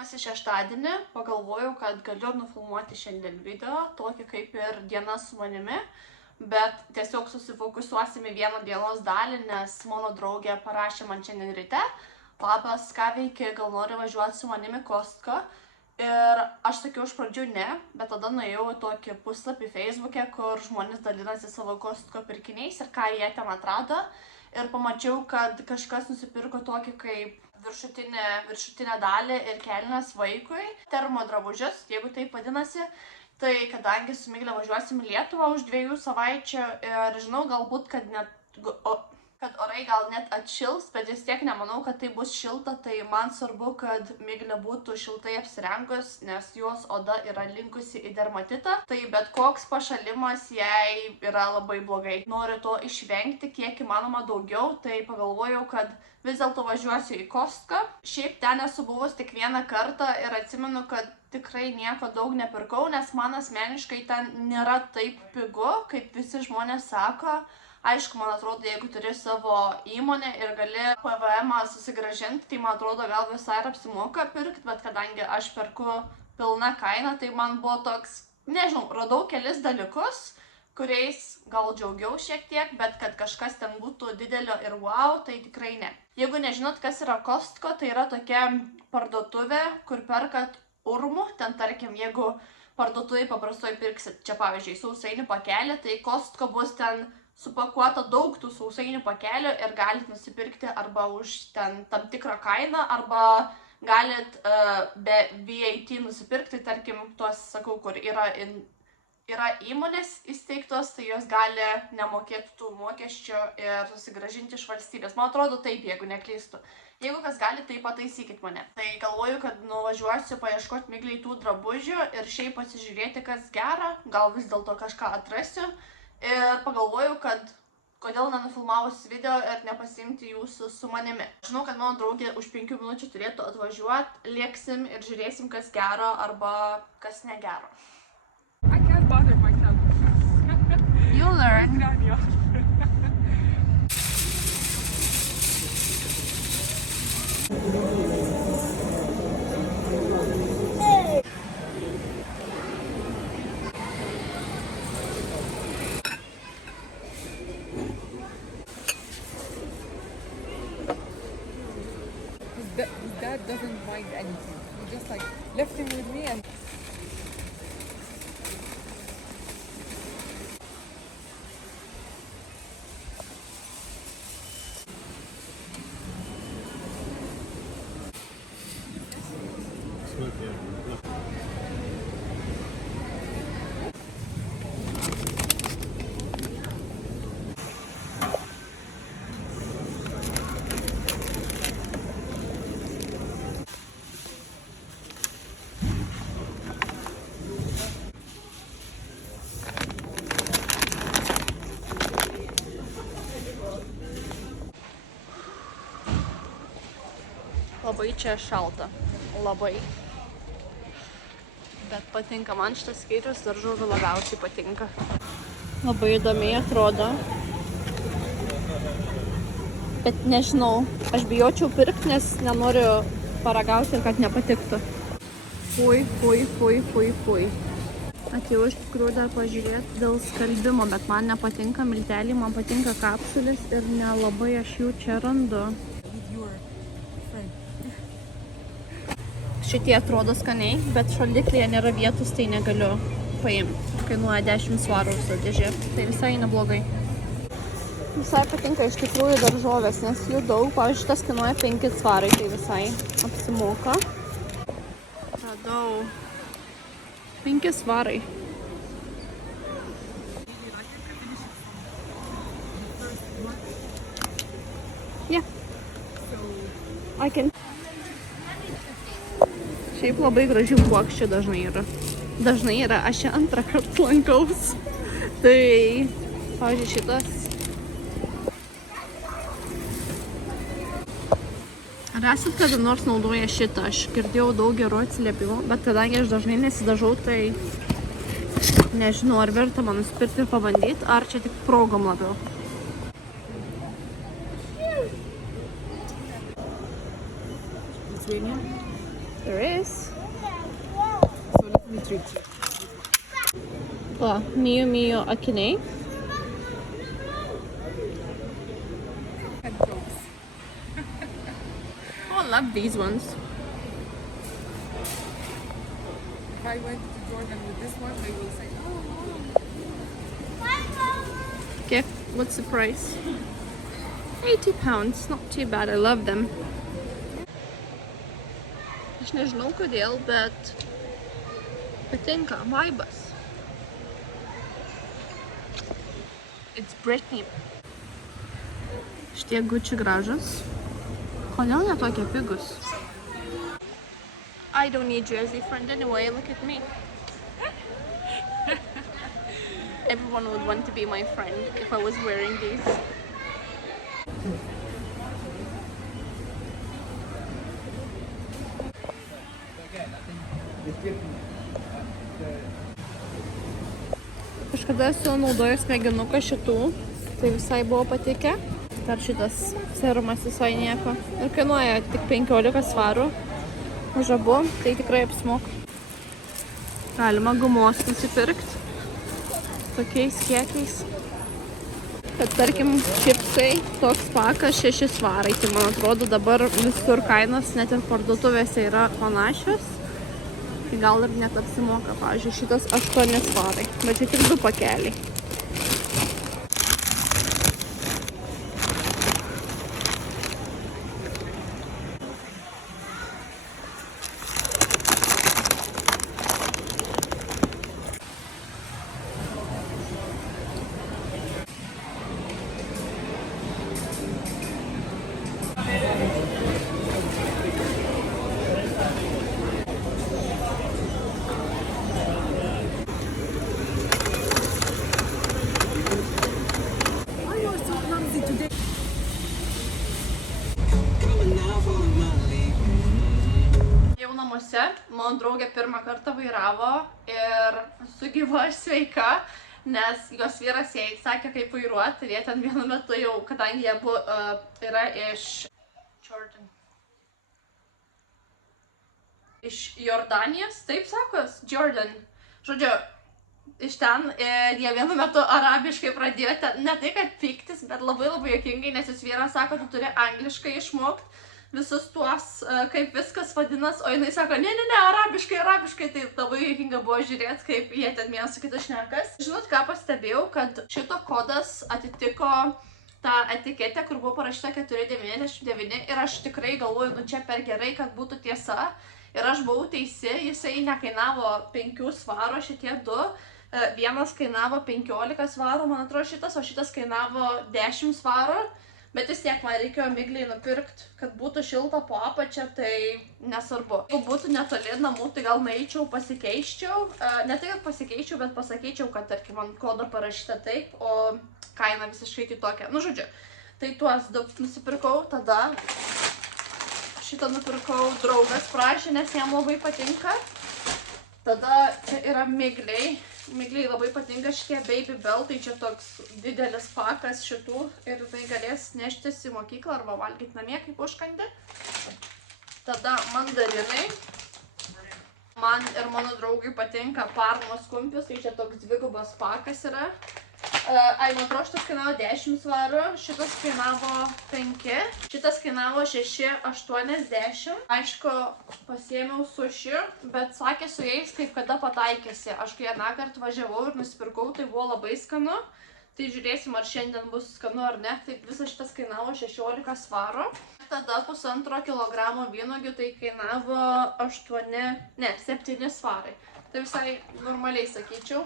Ruošdamasi šeštadienį pagalvojau, kad galiu nufilmuoti šiandien video, tokį kaip ir diena su manimi, bet tiesiog susifokusuosime vieną dienos dalį, nes mano draugė parašė man šiandien ryte: labas, ką veiki, gal nori važiuoti su manimi Costco? Ir aš sakiau iš pradžių ne, bet tada nuėjau į tokį puslapį Facebook'e, kur žmonės dalinasi savo Costco pirkiniais ir ką jie ten atrado. Ir pamačiau, kad kažkas nusipirko tokį kaip viršutinę dalį ir kelnes vaikui, termodrabužius, jeigu taip vadinasi. Tai kadangi su Migle važiuosim į Lietuvą už 2 savaičių ir žinau galbūt, kad orai gal net atšils, bet vis tiek nemanau, kad tai bus šilta, tai man svarbu, kad Miglė būtų šiltai apsirengus, nes jos oda yra linkusi į dermatitą, tai bet koks pašalimas jai yra labai blogai. Noriu to išvengti kiek įmanoma daugiau, tai pagalvojau, kad vis dėlto važiuosiu į Costco. Šiaip ten esu buvus tik vieną kartą ir atsimenu, kad tikrai nieko daug nepirkau, nes man asmeniškai ten nėra taip pigu, kaip visi žmonės sako. Aišku, man atrodo, jeigu turi savo įmonę ir gali PVM susigrąžinti, tai man atrodo, gal visai ir apsimoka pirkti, bet kadangi aš perku pilną kainą, tai man buvo toks, nežinau, radau kelis dalykus, kuriais gal džiaugiau šiek tiek, bet kad kažkas ten būtų didelio ir wow, tai tikrai ne. Jeigu nežinot, kas yra Costco, tai yra tokia parduotuvė, kur perkat urmų, ten tarkim, jeigu parduotuvėje paprastoj pirksit čia pavyzdžiui sausainių pakelį, tai Costco bus ten supakuota daug tų sausainių pakelių ir galit nusipirkti arba už ten tam tikrą kainą, arba galit be VAT nusipirkti, tarkim, tuos, sakau, kur yra įmonės įsteigtos, tai jos gali nemokėti tų mokesčių ir susigrąžinti iš valstybės. Man atrodo taip, jeigu neklystu. Jeigu kas gali, tai pataisykit mane. Tai galvoju, kad nuvažiuosiu paieškoti Miglei tų drabužių ir šiaip pasižiūrėti, kas gera, gal vis dėlto kažką atrasiu. Ir pagalvojau, kad kodėl nenufilmavus video ir nepasiimti jūsų su manimi. Žinau, kad mano draugė už 5 minučių turėtų atvažiuoti, lėksim ir žiūrėsim, kas gero arba kas negero. I can't bother myself. You learn. His dad doesn't mind anything. He just like left him with me and Labai čia šalta. Labai. Bet patinka man šitas skyrius, daržovių labiausiai patinka. Labai įdomiai atrodo. Bet nežinau, aš bijočiau pirkti, nes nenoriu paragauti ir kad nepatiktų. Fui. Atėjau iš tikrųjų dar pažiūrėti dėl skalbimo, bet man nepatinka milteliai, man patinka kapsulės ir nelabai aš jų čia randu. Šitie atrodo skaniai, bet šaldiklyje nėra vietos, tai negaliu paimti. Kainuoja 10 svarų su dėžė, tai visai neblogai. Visai patinka iš tikrųjų daržovės, nes jų daug. Pavyzdžiui, šitas kainuoja 5 svarai, tai visai apsimoka. Radau 5 svarai. Yeah. I can. Šiaip labai gražių puokščių dažnai yra, aš čia antrą kartą lankaus. Tai, pavyzdžiui, šitas. Ar esat kada nors naudoja šitą? Aš girdėjau daug gerų atsiliepimų, bet kadangi aš dažnai nesidažau, tai nežinau, ar verta man nusipirkti ir pabandyti, ar čia tik progom labiau. There is. So let me treat you. Oh, Miu Miu akiniai. Head dogs. Oh, I love these ones. If I went to Jordan with this one, they will say, oh, Okay, what's the price? £80. Not too bad. I love them. Aš nežinau kodėl, bet patinka vibas. It's Britney. Šitie Gucci gražus. Kodėl ne tokie pigus? I don't need Jersey friend anyway, look at me. Everyone would want to be my friend if I was wearing these. Kažkada esu naudojus mėginuką šitų, tai visai buvo patikę. Dar šitas serumas visai nieko. Ir kainuoja tik 15 svarų už abu, tai tikrai apsimoka. Galima gumos nusipirkti tokiais kiekiais. Bet tarkim, čipsai, toks pakas 6 svarai. Tai man atrodo dabar visur kainos net ir parduotuvėse yra panašios. Tai gal ir net apsimoka, pavyzdžiui, šitas 8 svarai, bet čia tik 2 pakeliai. why you are so clumsy today? Jau namuose, mano draugė pirmą kartą vairavo ir su gyva sveika, nes jos vyras jai sakė, kaip vairuoti ir jie ten vienu metu jau, kadangi jie yra iš Jordan. Iš Jordanijos, taip sakos, Jordan. Žodžiu, iš ten ir jie vienu metu arabiškai pradėjo, ne tai kad piktis, bet labai juokingai, nes jos vyras sako, tu turi angliškai išmokti visus tuos, kaip viskas vadinas, o jinai sako, ne, arabiškai, tai labai juokinga buvo žiūrėti, kaip jie ten vienas su kitu šnekas. Žinot, ką pastebėjau, kad šito kodas atitiko tą etiketę, kur buvo parašyta 4,99 ir aš tikrai galvoju, nu čia per gerai, kad būtų tiesa. Ir aš buvau teisi, jisai nekainavo 5 svarų, šitie du. Vienas kainavo 15 svarų, man atrodo šitas, o šitas kainavo 10 svarų. Bet vis tiek man reikėjo migliai nupirkti, kad būtų šilta po apačia, tai nesvarbu. Jeigu būtų netoli namų, tai gal nueičiau, pasikeiščiau. Ne tai, kad pasikeiščiau, bet pasakeičiau, kad tarkim ant kodo parašyta taip, o kaina visiškai kitokia. Nu, žodžiu, tai tuos du nusipirkau, tada šitą nupirkau, draugas prašė, nes jam labai patinka. Tada čia yra migliai. Migliai labai patinka šitie Baby Bell, tai čia toks didelis pakas šitų ir tai galės neštis į mokyklą arba valgyti namie kaip užkandį. Tada mandarinai. Man ir mano draugui patinka parmos kumpis, tai čia toks dvigubas pakas yra. Man atrodo, šitas kainavo 10 svarų, šitas kainavo 5, šitas kainavo 6,80. Aišku, pasiėmiau suši, bet sakė su jais, kaip kada pataikėsi. Aš kai vieną kartą važiavau ir nusipirkau, tai buvo labai skanu. Tai žiūrėsim, ar šiandien bus skanu ar ne. Tai visas šitas kainavo 16 svarų. Tada 1,5 kilogramo vynuogių tai kainavo 7 svarai. Tai visai normaliai sakyčiau.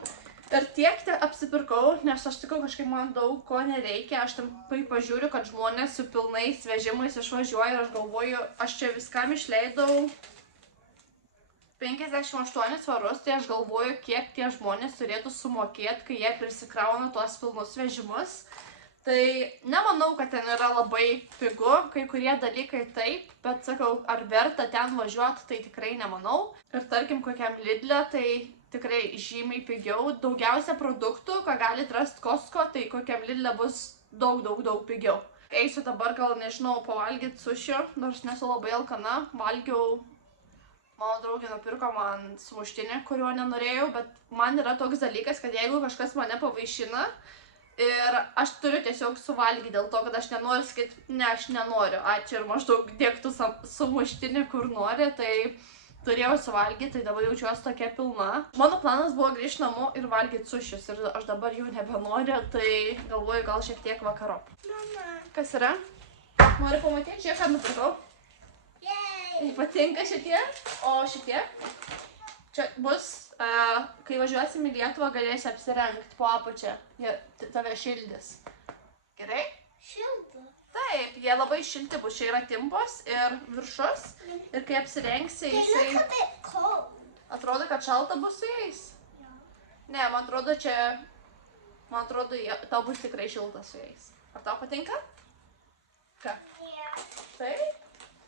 Ir tiek apsipirkau, nes aš tikau kažkaip man daug ko nereikia. Aš tam pažiūriu, kad žmonės su pilnais vežimais išvažiuoja ir aš galvoju, aš čia viskam išleidau 58 svarus, tai aš galvoju, kiek tie žmonės turėtų sumokėti, kai jie prisikrauna tuos pilnus vežimus. Tai nemanau, kad ten yra labai pigu, kai kurie dalykai taip, bet sakau, ar verta ten važiuoti, tai tikrai nemanau. Ir tarkim, kokiam Lidle, tai tikrai žymiai pigiau. Daugiausia produktų, ką galit rasti Costco, tai kokiam Lidle bus daug pigiau. Eisiu dabar gal, nežinau, pavalgyti sušio, nors nesu labai alkana. Valgiau, mano draugė nupirko man sumuštinį, kurio nenorėjau, bet man yra toks dalykas, kad jeigu kažkas mane pavaišina ir aš turiu tiesiog suvalgyti dėl to, kad aš nenoriu sakyti, ne, aš nenoriu, ačiū ir maždaug dėktų sumuštinį, kur nori, tai turėjau suvalgyti, tai dabar jaučiuosi tokia pilna. Mano planas buvo grįžti namo ir valgyti sušius ir aš dabar jų nebenoriu, tai galvoju gal šiek tiek vakarop. Mama. Kas yra? Nori pamatyti? Žiūrėk, ką nupirkau. Patinka šitie, o šitie. Čia bus, kai važiuosim į Lietuvą, galėsi apsirengti po apačią. Jie tave šildys. Gerai? Šilta. Taip, jie labai šilti bus. Čia yra timpos ir viršus. Ir kai apsirengsi, They look a jisai... bit cold. Atrodo, kad šalta bus su jais. Ne, man atrodo, tau bus tikrai šilta su jais. Ar tau patinka? Ką? Yeah. Taip?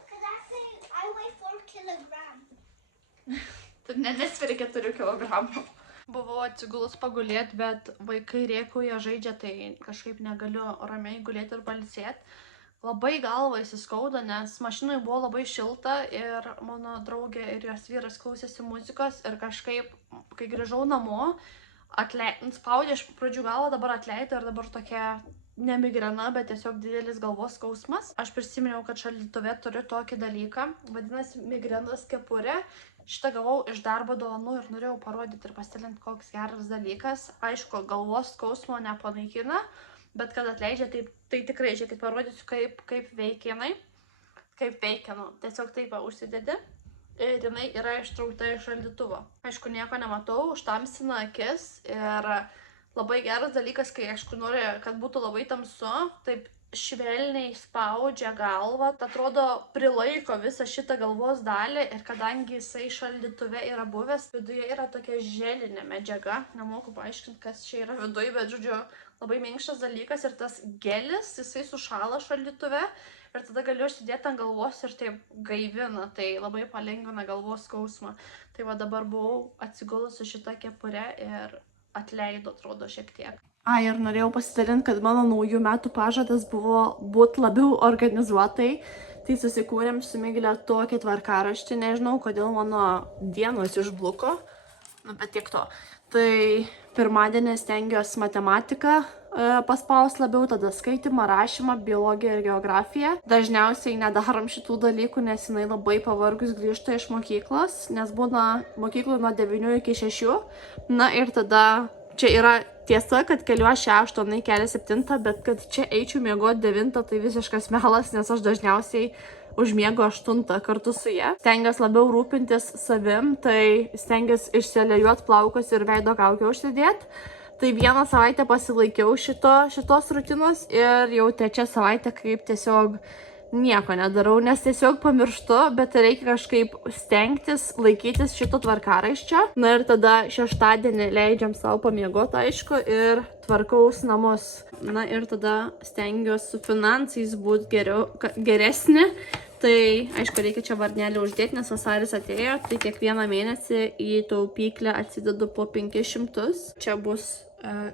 Because actually, I weigh 4 kilograms. Tu nesveri 4 kilogramų. Buvau atsigulus pagulėti, bet vaikai rėkauja žaidžia, tai kažkaip negaliu ramiai gulėti ir pailsėti. Labai galva įsiskauda, nes mašinoje buvo labai šilta ir mano draugė ir jos vyras klausėsi muzikos ir kažkaip, kai grįžau namo, spaudė iš pradžių galvą, dabar atleido ir dabar tokia ne migrena, bet tiesiog didelis galvos skausmas. Aš prisiminiau, kad šaldytuve turiu tokį dalyką, vadinasi migrenos kepurė. Šitą gavau iš darbo dovanų ir norėjau parodyti ir pasidalinti, koks geras dalykas. Aišku, galvos skausmo nepanaikina, bet kad atleidžia, tai tikrai, žiūrėkit, parodysiu, kaip veikia jinai. Kaip veikia, tiesiog taip užsidedi ir jinai yra ištraukta iš šaldytuvo. Aišku, nieko nematau, užtamsina akis ir labai geras dalykas, kai, aišku, nori, kad būtų labai tamsu, taip švelniai spaudžia galvą, atrodo prilaiko visą šitą galvos dalį ir kadangi jisai šaldytuve yra buvęs, viduje yra tokia želinė medžiaga, nemoku paaiškinti, kas čia yra viduje, bet žodžiu, labai minkštas dalykas ir tas gelis, jisai sušala šaldytuve ir tada galiu užsidėti ant galvos ir taip gaivina, tai labai palengvina galvos skausmą. Tai va dabar buvau atsigulus su šitą kepurę ir atleido, atrodo, šiek tiek. Ir norėjau pasidalinti, kad mano naujų metų pažadas buvo būti labiau organizuotai. Tai susikūrėm su Migle tokį tvarkaraštį, nežinau, kodėl mano dienos išbluko, bet tiek to. Tai pirmadienį stengiuosi matematiką paspaus labiau, tada skaitimą, rašymą, biologiją ir geografiją. Dažniausiai nedarom šitų dalykų, nes jinai labai pavargus grįžta iš mokyklos, nes būna mokyklų nuo 9 iki 6. Na ir tada čia yra tiesa, kad keliuosi 6, jinai kelia 7, bet kad čia eičiau miegoti 9, tai visiškas melas, nes aš dažniausiai užmiegu 8 kartu su ja. Stengiuosi labiau rūpintis savim, tai stengiuosi išsiliejuoti plaukus ir veido kaukę užsidėti. Tai vieną savaitę pasilaikiau šitos rutinos ir jau 3 savaitę kaip tiesiog nieko nedarau, nes tiesiog pamirštu, bet reikia kažkaip stengtis laikytis šito tvarkaraiščio. Na ir tada šeštadienį leidžiam savo pamiegoti, aišku, ir tvarkaus namus. Na ir tada stengiuosi su finansais būti geresnė. Tai, aišku, reikia čia varnelį uždėti, nes vasaris atėjo, tai kiekvieną mėnesį į taupyklę atsidedu po 500. Čia bus,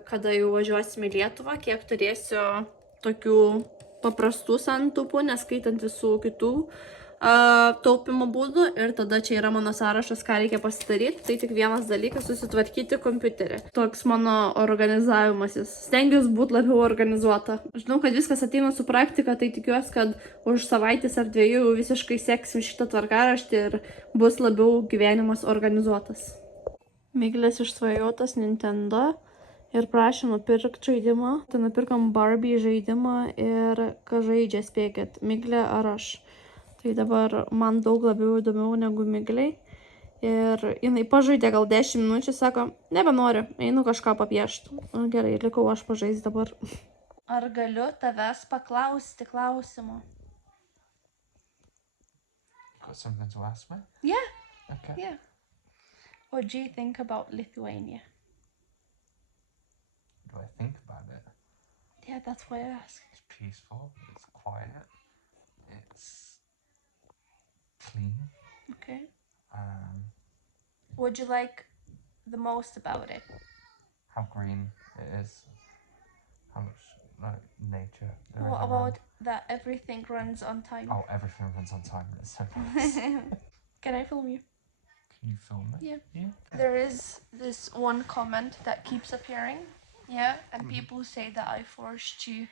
kada jau važiuosim į Lietuvą, kiek turėsiu tokių paprastų santaupų, neskaitant visų kitų taupimo būdų. Ir tada čia yra mano sąrašas, ką reikia pasidaryti. Tai tik vienas dalykas - susitvarkyti kompiuterį. Toks mano organizavimasis. Stengiuosi būti labiau organizuota. Žinau, kad viskas ateina su praktika, tai tikiuosi, kad už savaitės ar 2 visiškai seksim šitą tvarkaraštį ir bus labiau gyvenimas organizuotas. Miglės išsvajotas Nintendo. Ir prašė nupirkti žaidimą. Tai nupirkom Barbie žaidimą ir ką žaidžia, spėkit, Miglė ar aš. Tai dabar man daug labiau įdomiau negu Migliai. Ir jinai pažaidė gal 10 minučių, sako, nebenoriu, einu kažką papiešti. Gerai, likau aš pažaisti dabar. Ar galiu tavęs paklausti klausimo? Got something to ask me? Yeah, Okay. yeah. What do you think about Lithuania? What do I think about it? Yeah, that's why I asked. It's peaceful, it's quiet, it's clean. Okay. What What do you like the most about it? how green it is, how much like nature there is What around. about that everything runs on time? Oh, everything runs on time. It's so nice. Can I film you? Can you film it? Yeah. Yeah. There is this one comment that keeps appearing, yeah, and people say that I forced you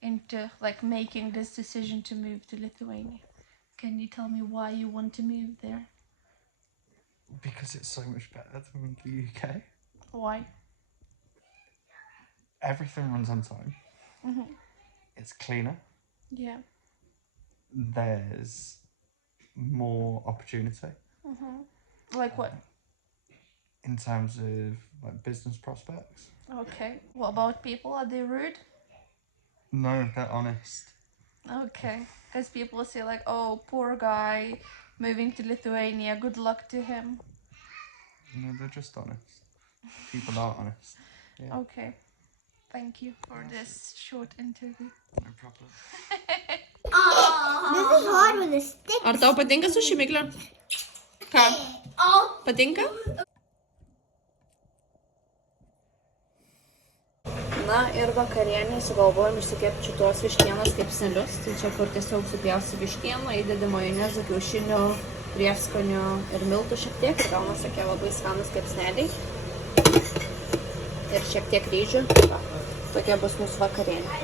into like making this decision to move to Lithuania. Can you tell me why you want to move there? Because it's so much better than the UK. Why? Everything runs on time. It's cleaner. Yeah. There's more opportunity Like what? in terms of like business prospects. Okay. What about people? Are they rude? No, they're honest. Okay. Because people say like, oh, poor guy moving to Lithuania, good luck to him. No, they're just honest. People are honest. Yeah, Okay. Thank you for this short interview. no problem. This is hard with a stick. Ar tau patinka su šimiklė? Ką? Patinka? Na ir vakarienį sugalvojom išsikepti šitos vištienos kepsnelius. Tai čia kur tiesiog supjausi vištieną, įdedi majonezą, kiaušinių, prieskonių ir miltų šiek tiek. Ir gaunasi tokie labai skanūs kepsneliai. Ir šiek tiek ryžių. Tokia bus mūsų vakarienė.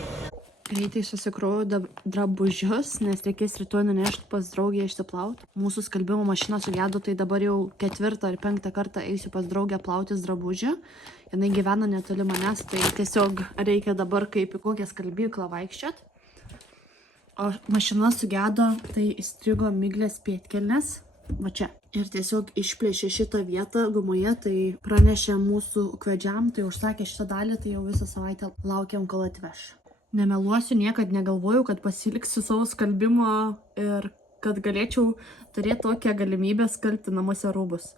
Greitai susikroju drabužius, nes reikės rytoj nunešti pas draugę išsiplauti. Mūsų skalbimo mašina sugedo, tai dabar jau 4. ar 5. kartą eisiu pas draugę plautis drabužį. Jinai gyvena netoli manęs, tai tiesiog reikia dabar kaip į kokią skalbyklą vaikščiot. O mašina sugedo, tai įstrigo miglės pėdkelnės. Va čia. Ir tiesiog išplėšė šitą vietą gumoje, tai pranešė mūsų ūkvedžiam, tai užsakė šitą dalį, tai jau visą savaitę laukiam, kol atveš. Nemeluosiu, niekad negalvojau, kad pasiliksiu savo skalbimo ir kad galėčiau turėti tokią galimybę skalbti namuose rūbus.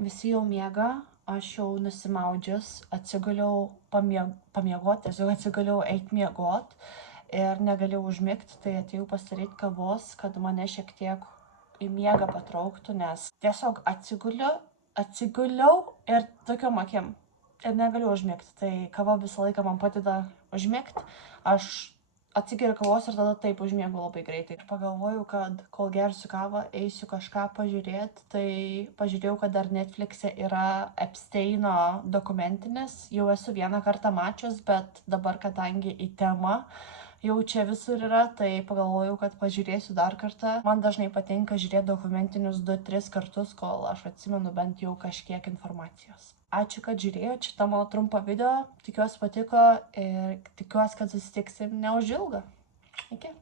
Visi jau miega, aš jau nusimaudžius, atsiguliau pamiegoti, tiesiog atsiguliau eiti miegot ir negalėjau užmigti, tai atėjau pasidaryti kavos, kad mane šiek tiek į miegą patrauktų, nes tiesiog atsiguliau ir tokiom akim. Ir negaliu užmigti, tai kava visą laiką man padeda užmigti. Aš atsigeriu kavos ir tada taip užmiegu labai greitai. Ir pagalvojau, kad kol gersiu kavą, eisiu kažką pažiūrėti. Tai pažiūrėjau, kad dar Netflix'e yra Epsteino dokumentinis. Jau esu vieną kartą mačius, bet dabar, kadangi į temą jau čia visur yra, tai pagalvojau, kad pažiūrėsiu dar kartą. Man dažnai patinka žiūrėti dokumentinius 2-3 kartus, kol aš atsimenu bent jau kažkiek informacijos. Ačiū, kad žiūrėjote šitą mano trumpą video. Tikiuosi patiko ir tikiuosi, kad susitiksim neužilgo. Iki.